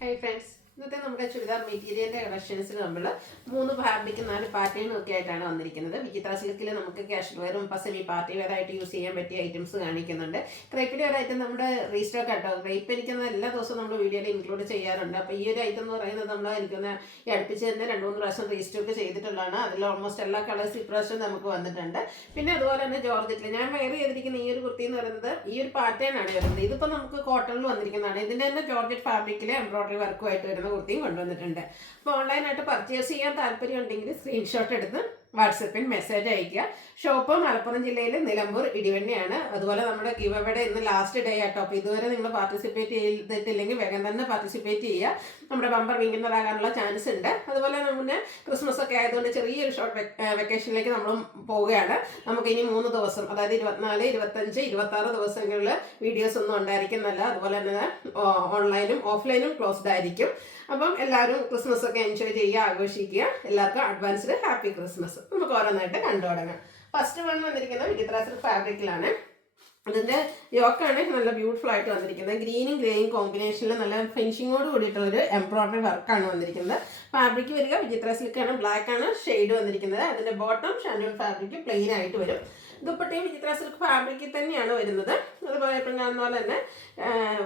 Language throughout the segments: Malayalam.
Hey friends, ഇന്നത്തെ നമ്മുടെ ചുരിദാർ മെറ്റീരിയലിന്റെ കളക്ഷൻസിൽ നമ്മൾ 3 ഫാബ്രിക് 4 പാറ്റേണും ഒക്കെ ആയിട്ടാണ് വന്നിരിക്കുന്നത്. വിചിത്ര സിൽക്കിൽ നമുക്ക് കാഷ്വൽ വെയറും സെമി പാർട്ടി വെയർ ആയിട്ട് യൂസ് ചെയ്യാൻ പറ്റിയ ഐറ്റംസ് കാണിക്കുന്നുണ്ട്. ക്രേപ്പിന്റെ ഒരു ഐറ്റം നമ്മുടെ റീസ്റ്റോക്ക് ആട്ടോ. ക്രേപ്പ് എനിക്കുന്ന എല്ലാ ദിവസവും നമ്മൾ വീഡിയോയിൽ ഇൻക്ലൂഡ് ചെയ്യാറുണ്ട്. അപ്പോൾ ഈ ഒരു ഐറ്റം എന്ന് പറയുന്നത് നമ്മൾ എനിക്കൊന്ന് അടുപ്പിച്ച് തന്നെ 2-3 പ്രാവശ്യം റീസ്റ്റോക്ക് ചെയ്തിട്ടുള്ളതാണ്. അതിൽ ഓൾമോസ്റ്റ് എല്ലാ കളേഴ്സ് ഇപ്രാവശ്യം നമുക്ക് വന്നിട്ടുണ്ട്. പിന്നെ അതുപോലെ തന്നെ ജോർജറ്റിൽ ഞാൻ വെയർ ചെയ്തിരിക്കുന്ന ഈ ഒരു കുർത്തി എന്ന് പറയുന്നത് ഈ ഒരു പാറ്റേൺ ആണ് വരുന്നത്. ഇതിപ്പോൾ നമുക്ക് കോട്ടണിൽ വന്നിരിക്കുന്നതാണ്. ഇതിൻ്റെ തന്നെ ജോർജറ്റ് ഫാബ്രിക്കിൽ എംബ്രോയിഡറി വർക്കുമായിട്ട് വരുന്ന കുർത്തിയും കൊണ്ടുവന്നിട്ടുണ്ട്. അപ്പോൾ ഓൺലൈനായിട്ട് പർച്ചേസ് ചെയ്യാൻ താല്പര്യം ഉണ്ടെങ്കിൽ സ്ക്രീൻഷോട്ട് എടുത്ത് വാട്സപ്പിൽ മെസ്സേജ് അയയ്ക്കുക. ഷോപ്പ് മലപ്പുറം ജില്ലയിൽ നിലമ്പൂർ ഇടിവണ്ണിയാണ്. അതുപോലെ നമ്മുടെ ഗിവ് അവയുടെ ഇന്ന് ലാസ്റ്റ് ഡേ ആട്ടോ. അപ്പോൾ ഇതുവരെ നിങ്ങൾ പാർട്ടിസിപ്പേറ്റ് ചെയ്തിട്ടില്ലെങ്കിൽ വേഗം തന്നെ പാർട്ടിസിപ്പേറ്റ് ചെയ്യുക. നമ്മുടെ ബമ്പർ വിന്നറാകാനുള്ള ചാൻസ് ഉണ്ട്. അതുപോലെ നമ്മുടെ ക്രിസ്മസ് ഒക്കെ ആയതുകൊണ്ട് ചെറിയൊരു ഷോർട്ട് വെക്കേഷനിലേക്ക് നമ്മൾ പോവുകയാണ്. നമുക്കിനി 3 ദിവസം, അതായത് 24, 25, 26 ദിവസങ്ങളിൽ വീഡിയോസ് ഒന്നും ഉണ്ടായിരിക്കുന്നല്ല. അതുപോലെ തന്നെ ഓൺലൈനും ഓഫ്ലൈനും ക്ലോസ്ഡ് ആയിരിക്കും. അപ്പം എല്ലാവരും ക്രിസ്മസ് ഒക്കെ എൻജോയ് ചെയ്യുക, ആഘോഷിക്കുക. എല്ലാവർക്കും അഡ്വാൻസ്ഡ് ഹാപ്പി ക്രിസ്മസ്. നമുക്ക് ഓരോന്നായിട്ട് കണ്ടു തുടങ്ങാം. ഫസ്റ്റ് വൺ വന്നിരിക്കുന്നത് വിചിത്ര സിൽക്ക് ഫാബ്രിക്കിലാണ്. അതിൻ്റെ യോക്കാണ് നല്ല ബ്യൂട്ടിഫുൾ ആയിട്ട് വന്നിരിക്കുന്നത്. ഗ്രീനും ഗ്രേയും കോമ്പിനേഷനിൽ നല്ല ഫിനിഷിങ്ങോട് കൂടിയിട്ടുള്ളൊരു എംബ്രോയിഡറി വർക്കാണ് വന്നിരിക്കുന്നത്. ഫാബ്രിക് വരിക വിചിത്ര സിൽക്കാണ്, ബ്ലാക്ക് ആണ് ഷെയ്ഡ് വന്നിരിക്കുന്നത്. അതിൻ്റെ ബോട്ടം ഷാൻഡൂൺ ഫാബ്രിക് പ്ലെയിൻ ആയിട്ട് വരും. ദുപ്പട്ടയും വിചിത്ര സിൽക്ക് ഫാബ്രിക്കിൽ തന്നെയാണ് വരുന്നത്. അതുപോലെ ഇപ്പം കാണുന്ന തന്നെ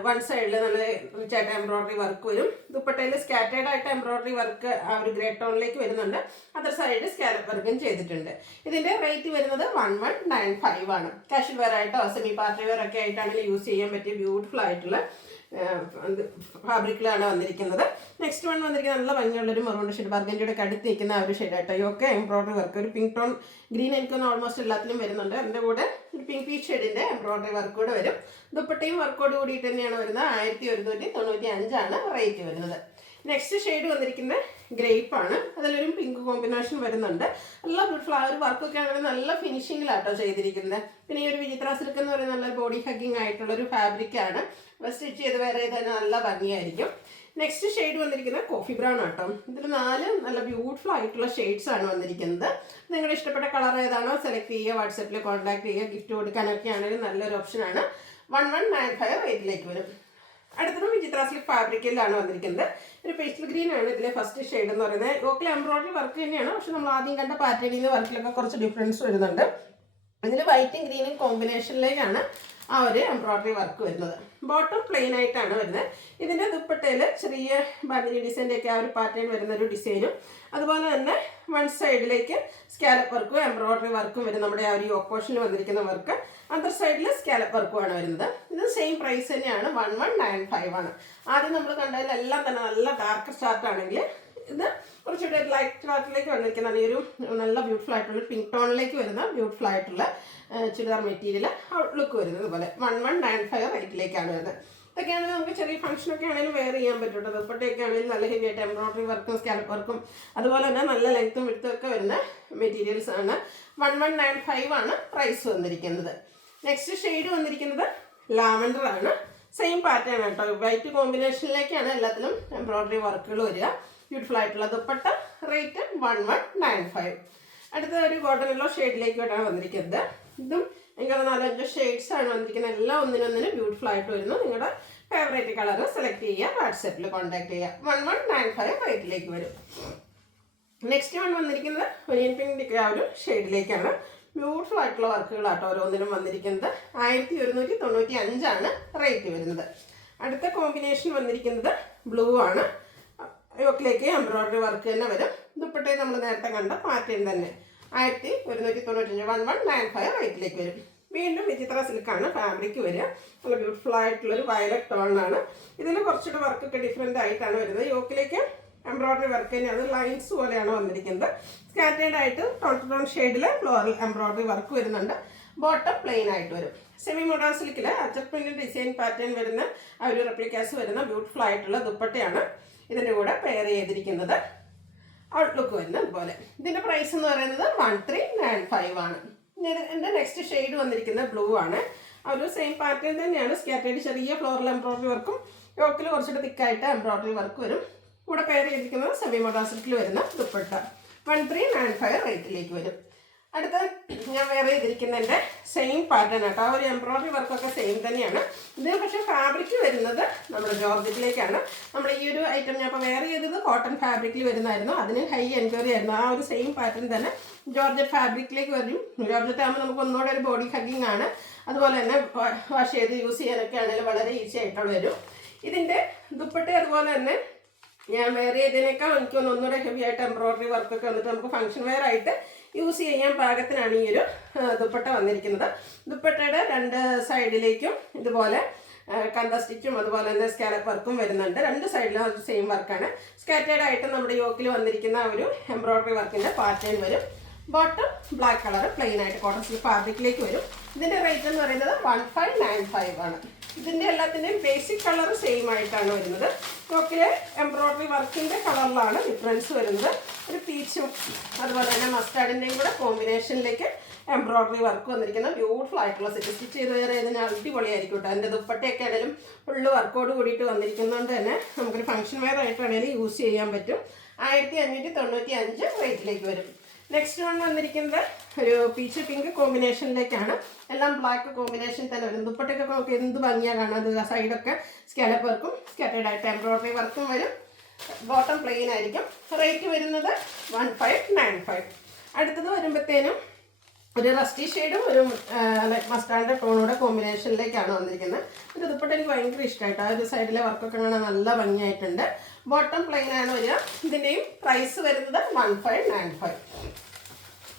വൺ സൈഡിൽ നല്ല റിച്ചായിട്ട് എംബ്രോയിഡറി വർക്ക് വരും. ദുപ്പട്ടയിൽ സ്കാറ്റേഡ് ആയിട്ട് എംബ്രോയിഡറി വർക്ക് ആ ഒരു ഗ്രേ ടോണിലേക്ക് വരുന്നുണ്ട്. അതർ സൈഡ് സ്കാലപ്പ് വർക്കും ചെയ്തിട്ടുണ്ട്. ഇതിൻ്റെ റേറ്റ് വരുന്നത് 1195 ആണ്. കാഷ്വൽ വെയർ ആയിട്ടോ സെമി പാർട്ടി വെയർ ഒക്കെ ആയിട്ടാണെങ്കിൽ യൂസ് ചെയ്യാൻ പറ്റിയ ബ്യൂട്ടിഫുൾ ആയിട്ടുള്ള ഫാബ്രിക്കിലാണ് വന്നിരിക്കുന്നത്. നെക്സ്റ്റ് വൺ വന്നിരിക്കുന്നത് നല്ല ഭംഗിയുള്ളൊരു മെറൂൺ ഷെയ്ഡ്, ബർഗൻഡിയുടെ കടുത്ത് നിൽക്കുന്ന ആ ഒരു ഷെയ്ഡായിട്ടോ. ഒക്കെ എംബ്രോയിഡറി വർക്ക് ഒരു പിങ്ക് ടോൺ ഗ്രീൻ എനിക്കൊന്ന് ഓൾമോസ്റ്റ് എല്ലാത്തിലും വരുന്നുണ്ട്. അതിൻ്റെ കൂടെ ഒരു പിങ്ക് പീച്ച് ഷെയ്ഡിൻ്റെ എംബ്രോയിഡറി വർക്ക് കൂടെ വരും. ദുപ്പട്ടയും വർക്കോട് കൂടിയിട്ട് തന്നെയാണ് വരുന്നത്. 1195 ആണ് റേറ്റ് വരുന്നത്. നെക്സ്റ്റ് ഷെയ്ഡ് വന്നിരിക്കുന്നത് ഗ്രേപ്പ് ആണ്. അതിലൊരു പിങ്ക് കോമ്പിനേഷൻ വരുന്നുണ്ട്. നല്ല ബ്യൂട്ടിഫുൾ ആ ഒരു വർക്കൊക്കെ ആണെങ്കിൽ നല്ല ഫിനിഷിങ്ങിലാട്ടോ ചെയ്തിരിക്കുന്നത്. പിന്നെ ഈ ഒരു വിചിത്ര സിൽക്ക് എന്ന് പറയുന്നത് നല്ല ബോഡി ഹഗ്ഗിങ് ആയിട്ടുള്ളൊരു ഫാബ്രിക്കാണ്. സ്റ്റിച്ച് ചെയ്ത് വേറെ തന്നെ നല്ല ഭംഗിയായിരിക്കും. നെക്സ്റ്റ് ഷെയ്ഡ് വന്നിരിക്കുന്നത് കോഫി ബ്രൗൺ ആട്ടോ. ഇതിൽ 4 നല്ല ബ്യൂട്ടിഫുൾ ആയിട്ടുള്ള ഷെയ്ഡ്സ് ആണ് വന്നിരിക്കുന്നത്. നിങ്ങളുടെ ഇഷ്ടപ്പെട്ട കളർ ഏതാണോ സെലക്ട് ചെയ്യുക, വാട്സപ്പിൽ കോൺടാക്ട് ചെയ്യുക. ഗിഫ്റ്റ് കൊടുക്കാനൊക്കെ ആണെങ്കിൽ നല്ലൊരു ഓപ്ഷനാണ്. 1195 റേറ്റിലേക്ക് വരും. അടുത്തത് വിചിത്ര സിൽക്ക് ഫാബ്രിക്കിലാണ് വന്നിരിക്കുന്നത്. ഒരു പേസ്റ്റൽ ഗ്രീൻ ആണ് ഇതിലെ ഫസ്റ്റ് ഷെയ്ഡ് എന്ന് പറയുന്നത്. ഓക്കിൽ എംബ്രോയിഡറി വർക്ക് തന്നെയാണ്, പക്ഷെ നമ്മൾ ആദ്യം കണ്ട പാറ്റേണിൽ നിന്ന് വർക്കിലൊക്കെ കുറച്ച് ഡിഫറൻസ് വരുന്നുണ്ട്. ഇതിൽ വൈറ്റും ഗ്രീനും കോമ്പിനേഷനിലേക്കാണ് ആ ഒരു എംബ്രോയിഡറി വർക്ക് വരുന്നത്. ബോട്ടം പ്ലെയിൻ ആയിട്ടാണ് വരുന്നത്. ഇതിൻ്റെ ദുപ്പട്ടയിൽ ചെറിയ ബാഗിനി ഡിസൈൻ്റെ ഒക്കെ ആ ഒരു പാറ്റേൺ വരുന്ന ഒരു ഡിസൈനും, അതുപോലെ തന്നെ വൺ സൈഡിലേക്ക് സ്കാലപ്പ് വർക്കും എംബ്രോയിഡറി വർക്കും വരും. നമ്മുടെ ആ ഒരു യോക്ക് പോർഷനിൽ വന്നിരിക്കുന്ന വർക്ക്. അതർ സൈഡിൽ സ്കാലപ്പ് വർക്കുമാണ് വരുന്നത്. ഇത് സെയിം പ്രൈസ് തന്നെയാണ്, 1195 ആണ്. ആദ്യം നമ്മൾ കണ്ടതിലെല്ലാം തന്നെ നല്ല ഡാർക്ക് ചാർട്ടാണെങ്കിൽ ഇത് കുറച്ചുകൂടി ലൈറ്റ് ചാർട്ടിലേക്ക് വന്നിരിക്കുന്നതാണ്. ഈ ഒരു നല്ല ബ്യൂട്ടിഫുൾ ആയിട്ടുള്ള പിങ്ക് ടോണിലേക്ക് വരുന്ന ബ്യൂട്ടിഫുൾ ആയിട്ടുള്ള ചുരിദാർ മെറ്റീരിയൽ ഔട്ട്ലുക്ക് വരുന്നത് പോലെ 1195 റേറ്റിലേക്കാണ് വരുന്നത്. ഇതൊക്കെയാണെങ്കിൽ നമുക്ക് ചെറിയ ഫംഗ്ഷനൊക്കെ ആണെങ്കിലും വെയർ ചെയ്യാൻ പറ്റും. ദുപ്പട്ടയൊക്കെ ആണെങ്കിലും നല്ല ഹെവി ആയിട്ട് എംബ്രോയിഡറി വർക്കും സ്കാലപ്പ് വർക്കും അതുപോലെ തന്നെ നല്ല ലെങ്ത്തും വിഡ്ത്തും ഒക്കെ വരുന്ന മെറ്റീരിയൽസ് ആണ്. 1195 ആണ് പ്രൈസ് വന്നിരിക്കുന്നത്. നെക്സ്റ്റ് ഷെയ്ഡ് വന്നിരിക്കുന്നത് ലാവൻഡർ ആണ്. സെയിം പാറ്റേൺ കേട്ടോ. വൈറ്റ് കോമ്പിനേഷനിലേക്കാണ് എല്ലാത്തിലും എംബ്രോയിഡറി വർക്കുകൾ വരിക. ബ്യൂട്ടിഫുൾ ആയിട്ടുള്ള ദുപ്പട്ട. റേറ്റ് 1195. അടുത്ത ഒരു ഗോൾഡൻ യെല്ലോ ഷെയ്ഡിലേക്കാണ് വന്നിരിക്കുന്നത്. ഇതും എനിക്ക് 4-5 ഷെയ്ഡ്സ് ആണ് വന്നിരിക്കുന്നത്. എല്ലാം ഒന്നിനൊന്നിനും ബ്യൂട്ടിഫുൾ ആയിട്ട് വരുന്നു. നിങ്ങളുടെ ഫേവറേറ്റ് കളർ സെലക്ട് ചെയ്യുക, വാട്സാപ്പിൽ കോൺടാക്ട് ചെയ്യുക. 1195 റേറ്റിലേക്ക് വരും. നെക്സ്റ്റ് വൺ വന്നിരിക്കുന്നത് ഒനിയൻ പിങ്കിൻ്റെ ആ ഒരു ഷെയ്ഡിലേക്കാണ്. ബ്യൂട്ടിഫുൾ ആയിട്ടുള്ള വർക്കുകളാട്ടോ ഓരോന്നിനും വന്നിരിക്കുന്നത്. 1195 ആണ് റേറ്റ് വരുന്നത്. അടുത്ത കോമ്പിനേഷൻ വന്നിരിക്കുന്നത് ബ്ലൂ ആണ്. യോക്കിലേക്ക് എംബ്രോയിഡറി വർക്ക് തന്നെ വരും. ദുപ്പട്ടയിൽ നമ്മൾ നേരത്തെ കണ്ട പാറ്റേൺ തന്നെ 1195 1195 റേറ്റിലേക്ക് വരും. വീണ്ടും വിചിത്ര സിൽക്കാണ് ഫാബ്രിക് വരിക. നല്ല ബ്യൂട്ടിഫുൾ ആയിട്ടുള്ളൊരു വയലറ്റ് ടോണാണ്. ഇതിൽ കുറച്ചുകൂടെ വർക്കൊക്കെ ഡിഫറെൻ്റ് ആയിട്ടാണ് വരുന്നത്. യോക്കിലേക്ക് എംബ്രോയിഡറി വർക്ക് തന്നെയാണ്. ലൈൻസ് പോലെയാണ് വന്നിരിക്കുന്നത്. സ്കാറ്റേഡ് ആയിട്ട് ടോൺ ഷെയ്ഡിൽ ഫ്ലോറൽ എംബ്രോയിഡറി വർക്ക് വരുന്നുണ്ട്. ബോട്ടം പ്ലെയിൻ ആയിട്ട് വരും. സെമി മോഡേൺ സിൽക്കിൽ അച്ചപ്പിൻ്റെ ഡിസൈൻ പാറ്റേൺ വരുന്ന ആ ഒരു റെപ്ലിക്കാസ് വരുന്ന ബ്യൂട്ടിഫുൾ ആയിട്ടുള്ള ദുപ്പട്ടയാണ് ഇതിൻ്റെ കൂടെ പെയർ ചെയ്തിരിക്കുന്നത്. ഔട്ട്ലുക്ക് വരുന്നത് അതുപോലെ. ഇതിൻ്റെ പ്രൈസ് എന്ന് പറയുന്നത് 1395 ആണ്. എൻ്റെ നെക്സ്റ്റ് ഷെയ്ഡ് വന്നിരിക്കുന്നത് ബ്ലൂ ആണ്. ആ ഒരു സെയിം പാറ്റേൺ തന്നെയാണ്. സ്കാറ്റേഡ് ചെറിയ ഫ്ലോറൽ എംബ്രോയിഡറി വർക്കും യോക്കിൽ കുറച്ചുകൂടെ തിക്കായിട്ട് എംബ്രോയിഡറി വർക്ക് വരും. കൂടെ പെയർ ചെയ്തിരിക്കുന്നത് സെമി മോഡേൺ സിൽക്കിൽ വരുന്ന ദുപ്പട്ട. 1395 റേറ്റിലേക്ക് വരും. അടുത്ത ഞാൻ വേറെ ചെയ്തിരിക്കുന്നതിൻ്റെ സെയിം പാറ്റേൺ കേട്ടോ. ആ ഒരു എംബ്രോയ്ഡറി വർക്കൊക്കെ സെയിം തന്നെയാണ്. ഇത് പക്ഷേ ഫാബ്രിക് വരുന്നത് നമ്മുടെ ജോർജറ്റിലേക്കാണ്. നമ്മൾ ഈ ഒരു ഐറ്റം ഞാൻ ഇപ്പോൾ വേറെ ചെയ്തത് കോട്ടൺ ഫാബ്രിക്കിൽ വരുന്നതായിരുന്നു. അതിന് ഹൈ എൻക്വയറി ആയിരുന്നു. ആ ഒരു സെയിം പാറ്റേൺ തന്നെ ജോർജറ്റ് ഫാബ്രിക്കിലേക്ക് വരും. ജോർജറ്റ് ആകുമ്പോൾ നമുക്ക് ഒന്നുകൂടെ ഒരു ബോഡി ഹഗ്ഗിങ് ആണ്. അതുപോലെ തന്നെ വാഷ് ചെയ്ത് യൂസ് ചെയ്യാനൊക്കെ ആണെങ്കിലും വളരെ ഈസി ആയിട്ടുള്ള വരും. ഇതിൻ്റെ ദുപ്പട്ട അതുപോലെ തന്നെ ഞാൻ വേറെ ചെയ്തതിനേക്കാൾ എനിക്കൊന്ന് ഒന്നുകൂടെ ഹെവി ആയിട്ട് എംബ്രോയ്ഡറി വർക്കൊക്കെ വന്നിട്ട് നമുക്ക് ഫംഗ്ഷൻ വെയർ ആയിട്ട് യൂസ് ചെയ്യാൻ പാകത്തിനാണ് ഈ ഒരു ദുപ്പട്ട വന്നിരിക്കുന്നത്. ദുപ്പട്ടയുടെ 2 സൈഡിലേക്കും ഇതുപോലെ കന്ത സ്റ്റിച്ചും അതുപോലെ തന്നെ സ്കാലപ്പ് വർക്കും വരുന്നുണ്ട്. 2 സൈഡിലും അത് സെയിം വർക്കാണ്. സ്കാറ്റേഡ് ആയിട്ട് നമ്മുടെ യോക്കിൽ വന്നിരിക്കുന്ന ഒരു എംബ്രോയ്ഡറി വർക്കിൻ്റെ പാറ്റേൺ വരും. ബോട്ടം ബ്ലാക്ക് കളർ പ്ലെയിൻ ആയിട്ട് കോട്ടൺ സിൽക്ക് ഫാബ്രിക്കിലേക്ക് വരും. ഇതിൻ്റെ റേറ്റ് എന്ന് പറയുന്നത് 1595 ആണ്. ഇതിൻ്റെ എല്ലാത്തിൻ്റെയും ബേസിക് കളർ സെയിം ആയിട്ടാണ് വരുന്നത്. യോക്കിലെ എംബ്രോയ്ഡറി വർക്കിൻ്റെ കളറിലാണ് ഡിഫറൻസ് വരുന്നത്. ഒരു പീച്ചും അതുപോലെ തന്നെ മസ്റ്റാർഡിൻ്റെയും കൂടെ കോമ്പിനേഷനിലേക്ക് എംബ്രോയ്ഡറി വർക്ക് വന്നിരിക്കുന്ന ബ്യൂട്ടിഫുൾ ആയിട്ടുള്ള സെറ്റ്. സ്റ്റിച്ച് ചെയ്ത് വേറെ ഇതിന് അടിപൊളിയായിരിക്കും കേട്ടോ. അതിൻ്റെ ദുപ്പട്ടയൊക്കെ ആണെങ്കിലും ഫുള്ള് വർക്കോട് കൂടിയിട്ട് വന്നിരിക്കുന്നതുകൊണ്ട് തന്നെ നമുക്കൊരു ഫംഗ്ഷൻ വെയർ ആയിട്ടാണെങ്കിലും യൂസ് ചെയ്യാൻ പറ്റും. 1595 റേറ്റിലേക്ക് വരും. നെക്സ്റ്റ് വൺ വന്നിരിക്കുന്നത് ഒരു പീച്ച് പിങ്ക് കോമ്പിനേഷനിലേക്കാണ്. എല്ലാം ബ്ലാക്ക് കോമ്പിനേഷൻ തന്നെ വരും. ദുപ്പട്ടയൊക്കെ നമുക്ക് എന്ത് ഭംഗിയാണ് കാണാം. അത് സൈഡൊക്കെ സ്കാലപ്പ് വർക്കും സ്കാറ്റേഡ് ആയിട്ട് എംബ്രോയ്ഡറി വർക്കും വരും. ബോട്ടം പ്ലെയിൻ ആയിരിക്കും. റേറ്റ് വരുന്നത് 1595. അടുത്തത് വരുമ്പോഴത്തേനും ഒരു റസ്റ്റി ഷെയ്ഡും ഒരു മസ്റ്റാർഡ് ടോണോടെ കോമ്പിനേഷനിലേക്കാണ് വന്നിരിക്കുന്നത്. ഇത് ദുപ്പട്ട എനിക്ക് ഭയങ്കര ഇഷ്ടമായിട്ട്. ആ ഒരു സൈഡിലെ വർക്കൊക്കെ കാണാൻ നല്ല ഭംഗിയായിട്ടുണ്ട്. ബോട്ടം പ്ലെയിൻ ആണ് വരിക. ഇതിൻ്റെയും പ്രൈസ് വരുന്നത് 1595.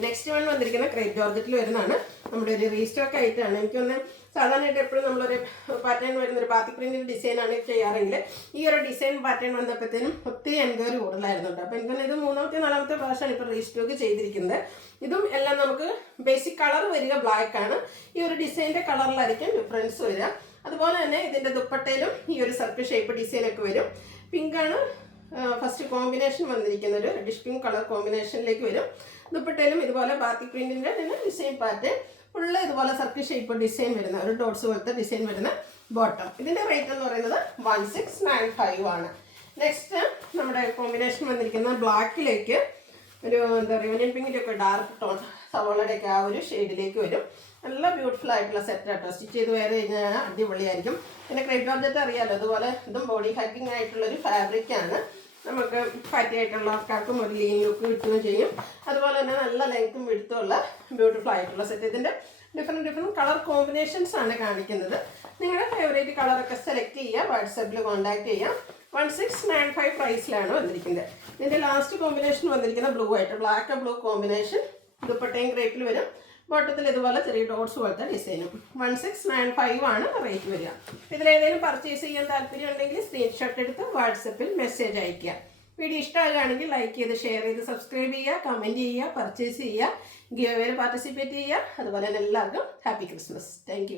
നെക്സ്റ്റ് വൺ വന്നിരിക്കുന്നത് ക്രേപ്പ് ജോർജറ്റിൽ വരുന്നതാണ്. നമ്മുടെ ഒരു റീസ്റ്റോക്ക് ആയിട്ടാണ്. എനിക്കൊന്ന് സാധാരണയായിട്ട് എപ്പോഴും നമ്മളൊരു പാറ്റേൺ വരുന്നൊരു ബാത്തിക് പ്രിൻറ്റിൻ്റെ ഡിസൈനാണ് ചെയ്യാറെങ്കിൽ ഈ ഒരു ഡിസൈൻ പാറ്റേൺ വന്നപ്പോഴത്തേനും ഒത്തിരി എൻക്വയറി കൂടുതലായിരുന്നു കേട്ടോ. അപ്പോൾ എനിക്കൊന്ന് ഇത് 3ാമത്തെ 4ാമത്തെ പ്രാവശ്യമാണ് ഇപ്പോൾ റീസ്റ്റോക്ക് ചെയ്തിരിക്കുന്നത്. ഇതും എല്ലാം നമുക്ക് ബേസിക് കളർ വരിക ബ്ലാക്ക് ആണ്. ഈ ഒരു ഡിസൈൻ്റെ കളറിലായിരിക്കും ഡിഫറൻസ് വരിക. അതുപോലെ തന്നെ ഇതിൻ്റെ ദുപ്പട്ടയിലും ഈ ഒരു സർക്കിൾ ഷേപ്പ് ഡിസൈനൊക്കെ വരും. പിങ്കാണ് ഫസ്റ്റ് കോമ്പിനേഷൻ വന്നിരിക്കുന്നത്. ഒരു റെഡിഷ് പിങ്ക് കളർ കോമ്പിനേഷനിലേക്ക് വരും. ദുപ്പട്ടയിലും ഇതുപോലെ ബാത്തിക് പ്രിൻറ്റിൻ്റെ ഡിസൈൻ പാറ്റേൺ ഫുള്ള് ഇതുപോലെ സർക്കിൾ ഷേപ്പ് ഡിസൈൻ വരുന്ന ഒരു ഡോട്ട്സ് പോലത്തെ ഡിസൈൻ വരുന്ന ബോട്ടം. ഇതിൻ്റെ റേറ്റ് എന്ന് പറയുന്നത് 1695 ആണ്. നെക്സ്റ്റ് നമ്മുടെ കോമ്പിനേഷൻ വന്നിരിക്കുന്ന ബ്ലാക്കിലേക്ക് ഒരു എന്താ പറയുക ഓനിയൻ പിങ്കിൻ്റെ ഒക്കെ ഡാർക്ക് ടോൺ സവോളയുടെയൊക്കെ ആ ഒരു ഷെയ്ഡിലേക്ക് വരും. നല്ല ബ്യൂട്ടിഫുൾ ആയിട്ടുള്ള സെറ്റ് കേട്ടോ. സ്റ്റിച്ച് ചെയ്ത് വേറെ കഴിഞ്ഞാൽ അടിപൊളിയായിരിക്കും. പിന്നെ ക്രേപ്പ് ജോർജറ്റ് അറിയാമല്ലോ. അതുപോലെ ഇതും ബോഡി ഹഗ്ഗിങ് ആയിട്ടുള്ളൊരു ഫാബ്രിക്കാണ്. നമുക്ക് ഫാറ്റി ആയിട്ടുള്ള ആൾക്കാർക്കും ഒരു ലീൻ ലുക്ക് കിട്ടുകയും ചെയ്യും. അതുപോലെ തന്നെ നല്ല ലെങ്ത്തും വിടുത്തുള്ള ബ്യൂട്ടിഫുൾ ആയിട്ടുള്ള സെറ്റ്. ഇതിൻ്റെ ഡിഫറെൻറ്റ് കളർ കോമ്പിനേഷൻസ് ആണ് കാണിക്കുന്നത്. നിങ്ങളുടെ ഫേവറേറ്റ് കളറൊക്കെ സെലക്ട് ചെയ്യുക. വാട്സാപ്പിൽ കോൺടാക്ട് ചെയ്യാം. 1695 പ്രൈസിലാണ് വന്നിരിക്കുന്നത്. ഇതിൻ്റെ ലാസ്റ്റ് കോമ്പിനേഷൻ വന്നിരിക്കുന്നത് ബ്ലൂ ആയിട്ട് ബ്ലാക്ക് ബ്ലൂ കോമ്പിനേഷൻ. ദുപ്പട്ടയും ക്രേപ്പിൽ വരും. ബോട്ടത്തിൽ ഇതുപോലെ ചെറിയ ഡോട്ട്സ് പോലത്തെ ഡിസൈനും. 1695 ആണ് റേറ്റ് വരിക. ഇതിലേതെങ്കിലും പർച്ചേസ് ചെയ്യാൻ താല്പര്യം ഉണ്ടെങ്കിൽ സ്ക്രീൻഷോട്ട് എടുത്ത് വാട്സപ്പിൽ മെസ്സേജ് അയയ്ക്കുക. വീഡിയോ ഇഷ്ടമാകുകയാണെങ്കിൽ ലൈക്ക് ചെയ്ത് ഷെയർ ചെയ്ത് സബ്സ്ക്രൈബ് ചെയ്യുക, കമൻറ്റ് ചെയ്യുക, പർച്ചേസ് ചെയ്യുക, ഗിവ് അവേയിൽ പാർട്ടിസിപ്പേറ്റ് ചെയ്യുക. അതുപോലെ തന്നെ എല്ലാവർക്കും ഹാപ്പി ക്രിസ്മസ്. താങ്ക്